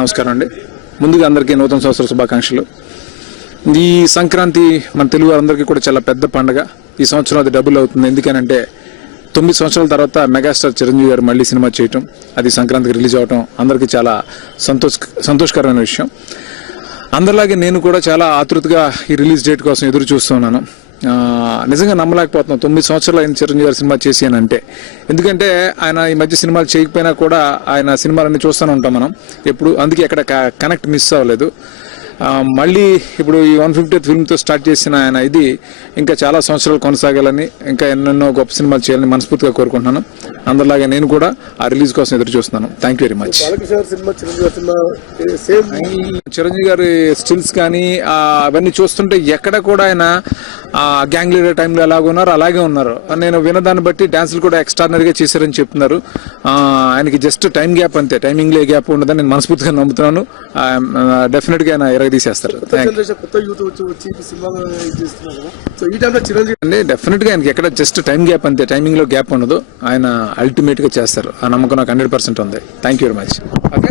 నమస్కారం అండి. ముందుగా అందరికీ నూతన సంవత్సర శుభాకాంక్షలు. ఈ సంక్రాంతి మన తెలుగు వారందరికీ కూడా చాలా పెద్ద పండుగ. ఈ సంవత్సరం అది డబుల్ అవుతుంది. ఎందుకనంటే 9 సంవత్సరాల తర్వాత మెగాస్టార్ చిరంజీవి గారు మళ్ళీ సినిమా చేయటం, అది సంక్రాంతికి రిలీజ్ అవటం అందరికీ చాలా సంతోషకరమైన విషయం. అందరిలాగే నేను కూడా చాలా ఆతృతగా ఈ రిలీజ్ డేట్ కోసం ఎదురు చూస్తున్నాను. నిజంగా నమ్మలేకపోతున్నాం 9 సంవత్సరాలు ఆయన చిరంజీవి గారు సినిమా చేసి అని అంటే. ఎందుకంటే ఆయన ఈ మధ్య సినిమాలు చేయకపోయినా కూడా ఆయన సినిమాలన్నీ చూస్తూనే ఉంటాం మనం ఎప్పుడు. అందుకే ఎక్కడ కనెక్ట్ మిస్ అవ్వలేదు. మళ్ళీ ఇప్పుడు ఈ 150th ఫిల్మ్తో స్టార్ట్ చేసిన ఆయన ఇది ఇంకా చాలా సంవత్సరాలు కొనసాగాలని, ఇంకా ఎన్నెన్నో గొప్ప సినిమాలు చేయాలని మనస్ఫూర్తిగా కోరుకుంటున్నాను. అందరిలాగే నేను కూడా ఆ రిలీజ్ కోసం ఎదురు చూస్తున్నాను. Thank you very much. Chiranjeevi గారి స్టిల్స్ కానీ అవన్నీ చూస్తుంటే ఎక్కడ కూడా ఆయన గ్యాంగ్ లీడర్ టైంలో ఎలాగ ఉన్నారు అలాగే ఉన్నారు. నేను వినదాన్ని బట్టి డాన్సులు కూడా ఎక్స్ట్రాడినరీగా చేశారని చెప్తున్నారు. ఆయనకి జస్ట్ టైం గ్యాప్ అంతే, టైమింగ్ లో గ్యాప్ ఉండదని నేను మనస్ఫూర్తిగా నమ్ముతున్నాను. డెఫినెట్ గా ఆయన తీసేస్తారు. డెఫినెట్ గా ఆయనకి ఎక్కడ జస్ట్ టైం గ్యాప్ అంతే, టైమింగ్ లో గ్యాప్ ఉండదు. ఆయన అల్టిమేట్ గా చేస్తారు. ఆ నమ్మకం నాకు 100% ఉంది. Thank you very much. Okay.